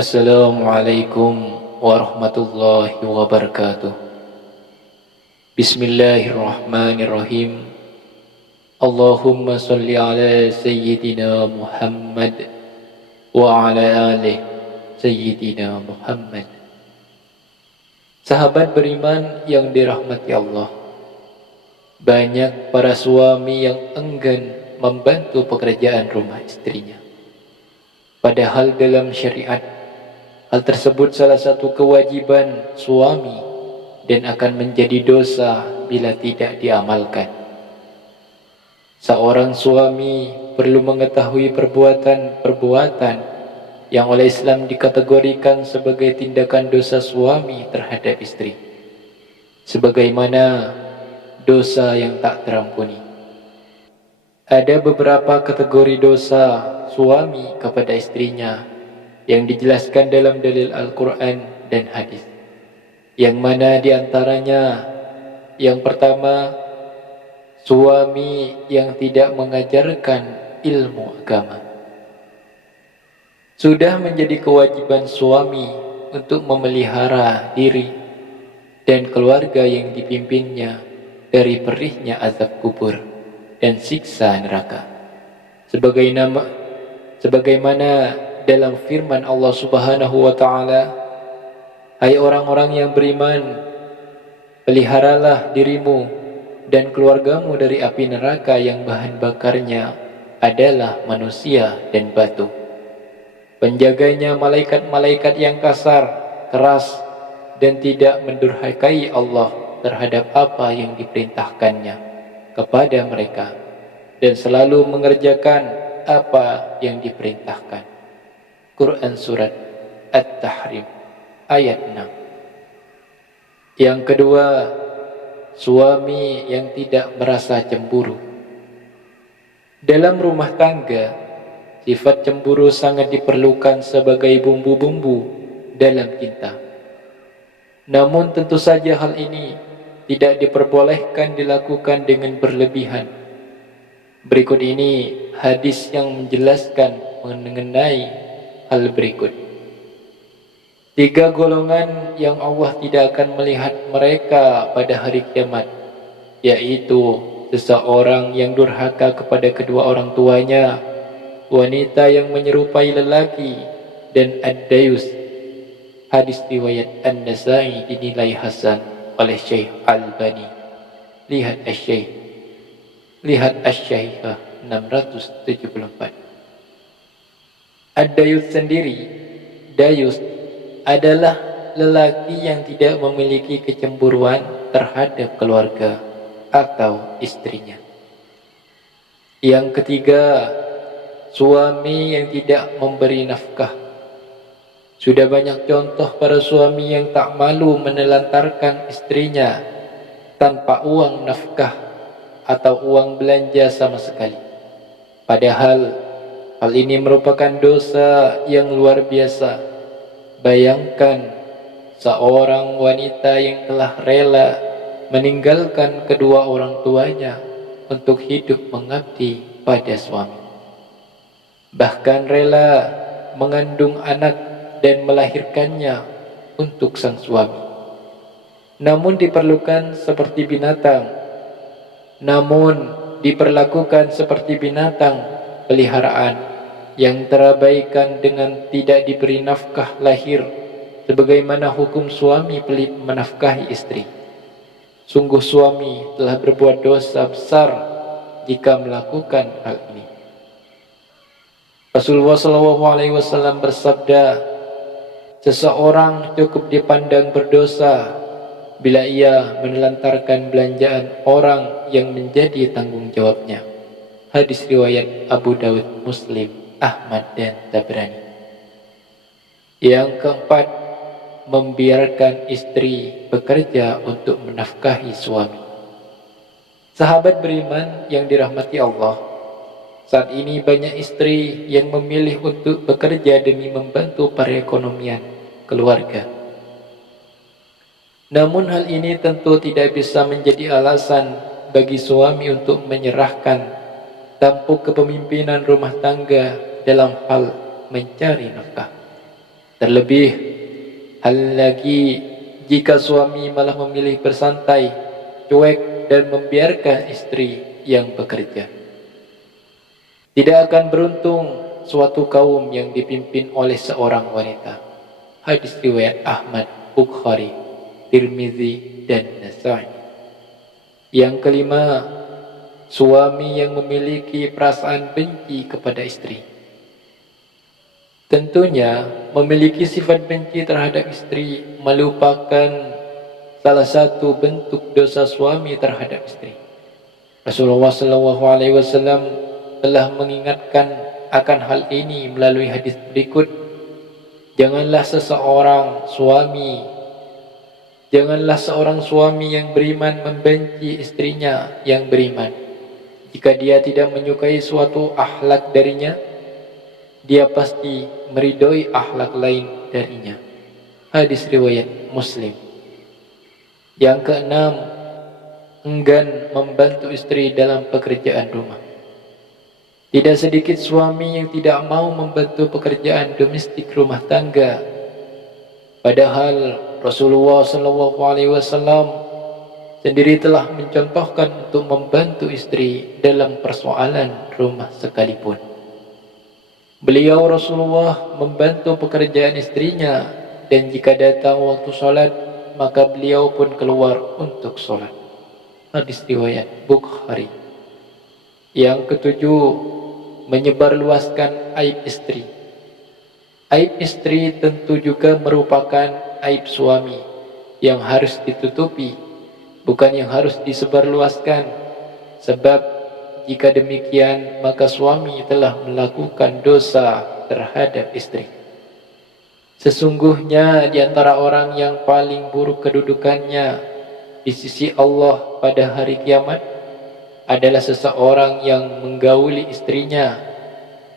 Assalamualaikum warahmatullahi wabarakatuh. Bismillahirrahmanirrahim. Allahumma salli ala Sayyidina Muhammad wa ala alih Sayyidina Muhammad. Sahabat beriman yang dirahmati Allah, banyak para suami yang enggan membantu pekerjaan rumah istrinya. Padahal dalam syariat, hal tersebut salah satu kewajiban suami dan akan menjadi dosa bila tidak diamalkan. Seorang suami perlu mengetahui perbuatan-perbuatan yang oleh Islam dikategorikan sebagai tindakan dosa suami terhadap istri, sebagaimana dosa yang tak terampuni. Ada beberapa kategori dosa suami kepada istrinya yang dijelaskan dalam dalil Al-Quran dan hadis, yang mana diantaranya yang pertama, suami yang tidak mengajarkan ilmu agama. Sudah menjadi kewajiban suami untuk memelihara diri dan keluarga yang dipimpinnya dari perihnya azab kubur dan siksa neraka, sebagaimana dalam firman Allah Subhanahu wa taala, hai orang-orang yang beriman, peliharalah dirimu dan keluargamu dari api neraka yang bahan bakarnya adalah manusia dan batu. Penjaganya malaikat-malaikat yang kasar, keras, dan tidak mendurhakai Allah terhadap apa yang diperintahkannya kepada mereka, dan selalu mengerjakan apa yang diperintahkan. Quran Surat At-Tahrim ayat 6. Yang kedua, suami yang tidak merasa cemburu. Dalam rumah tangga, sifat cemburu sangat diperlukan sebagai bumbu-bumbu dalam cinta. Namun tentu saja hal ini tidak diperbolehkan dilakukan dengan berlebihan. Berikut ini hadis yang menjelaskan mengenai hal berikut. 3 golongan yang Allah tidak akan melihat mereka pada hari kiamat, yaitu seseorang yang durhaka kepada kedua orang tuanya, wanita yang menyerupai lelaki, dan ad-dayus. Hadis riwayat An-Nasai dinilai hasan oleh Syekh Al-Albani. Lihat Asy-Syaihah 674. Ad-dayus sendiri, dayus adalah lelaki yang tidak memiliki kecemburuan terhadap keluarga atau istrinya. Yang ketiga, suami yang tidak memberi nafkah. Sudah banyak contoh para suami yang tak malu menelantarkan istrinya tanpa uang nafkah atau uang belanja sama sekali. Padahal hal ini merupakan dosa yang luar biasa. Bayangkan seorang wanita yang telah rela meninggalkan kedua orang tuanya untuk hidup mengabdi pada suami, bahkan rela mengandung anak dan melahirkannya untuk sang suami. Namun diperlakukan seperti binatang peliharaan yang terabaikan dengan tidak diberi nafkah lahir, sebagaimana hukum suami pelit menafkahi istri. Sungguh suami telah berbuat dosa besar jika melakukan hal ini. Rasulullah SAW bersabda, seseorang cukup dipandang berdosa bila ia menelantarkan belanjaan orang yang menjadi tanggung jawabnya. Hadis riwayat Abu Dawud, Muslim, Ahmad, dan Tabrani. Yang keempat, membiarkan istri bekerja untuk menafkahi suami. Sahabat beriman yang dirahmati Allah, saat ini banyak istri yang memilih untuk bekerja demi membantu perekonomian keluarga. Namun hal ini tentu tidak bisa menjadi alasan bagi suami untuk menyerahkan tampuk kepemimpinan rumah tangga dalam hal mencari nafkah. Terlebih hal lagi jika suami malah memilih bersantai, cuek dan membiarkan istri yang bekerja. Tidak akan beruntung suatu kaum yang dipimpin oleh seorang wanita. Hadis riwayat Ahmad, Bukhari, Tirmizi dan Nasa'i. Yang kelima, suami yang memiliki perasaan benci kepada istri. Tentunya memiliki sifat benci terhadap istri merupakan salah satu bentuk dosa suami terhadap istri. Rasulullah SAW telah mengingatkan akan hal ini melalui hadis berikut. Janganlah seorang suami yang beriman membenci istrinya yang beriman. Jika dia tidak menyukai suatu akhlak darinya, dia pasti meridhoi akhlak lain darinya. Hadis riwayat Muslim. Yang keenam, enggan membantu istri dalam pekerjaan rumah. Tidak sedikit suami yang tidak mau membantu pekerjaan domestik rumah tangga. Padahal Rasulullah SAW sendiri telah mencontohkan untuk membantu istri dalam persoalan rumah sekalipun. Beliau Rasulullah membantu pekerjaan istrinya, dan jika datang waktu sholat, maka beliau pun keluar untuk sholat. Hadis riwayat Bukhari. Yang ketujuh, menyebarluaskan aib istri. Aib istri tentu juga merupakan aib suami yang harus ditutupi, bukan yang harus disebarluaskan. Sebab jika demikian, maka suami telah melakukan dosa terhadap istri. Sesungguhnya di antara orang yang paling buruk kedudukannya di sisi Allah pada hari kiamat adalah seseorang yang menggauli istrinya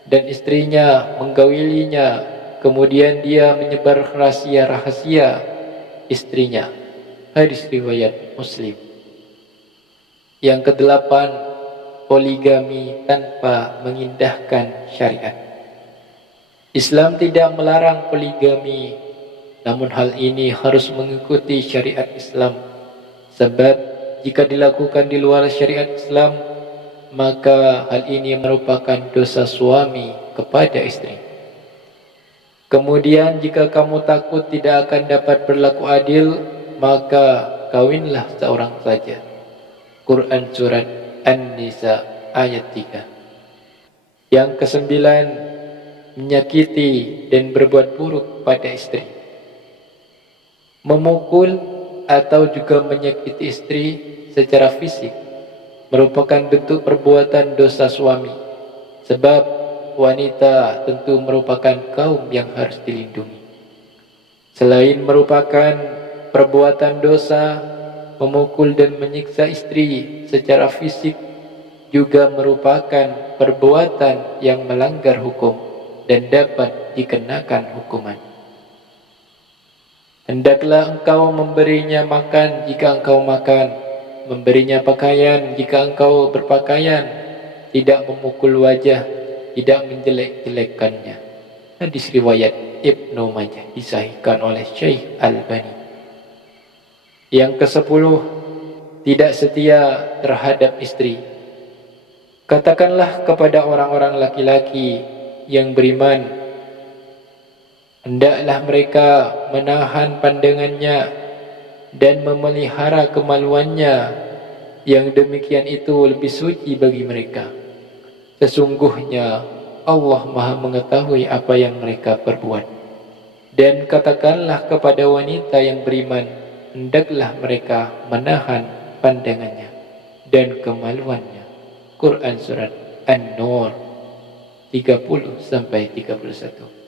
dan istrinya menggaulinya, kemudian dia menyebar rahasia-rahasia istrinya. Hadis riwayat Muslim. Yang kedelapan, poligami tanpa mengindahkan syariat. Islam tidak melarang poligami, namun hal ini harus mengikuti syariat Islam. Sebab jika dilakukan di luar syariat Islam, maka hal ini merupakan dosa suami kepada istri. Kemudian jika kamu takut tidak akan dapat berlaku adil, maka kawinlah seorang saja. Quran Surat An-Nisa ayat 3. Yang kesembilan, menyakiti dan berbuat buruk pada istri. Memukul atau juga menyakiti istri secara fisik merupakan bentuk perbuatan dosa suami. Sebab wanita tentu merupakan kaum yang harus dilindungi. Selain merupakan perbuatan dosa, memukul dan menyiksa istri secara fisik juga merupakan perbuatan yang melanggar hukum dan dapat dikenakan hukuman. Hendaklah engkau memberinya makan jika engkau makan, memberinya pakaian jika engkau berpakaian, tidak memukul wajah, tidak menjelek-jelekkannya. Hadis riwayat Ibnu Majah, disahihkan oleh Syekh Albani. Yang ke-10, tidak setia terhadap istri. Katakanlah kepada orang-orang laki-laki yang beriman, hendaklah mereka menahan pandangannya dan memelihara kemaluannya. Yang demikian itu lebih suci bagi mereka. Sesungguhnya Allah Maha mengetahui apa yang mereka perbuat. Dan katakanlah kepada wanita yang beriman, hendaklah mereka menahan pandangannya dan kemaluannya. Quran Surat An-Nur 30-31.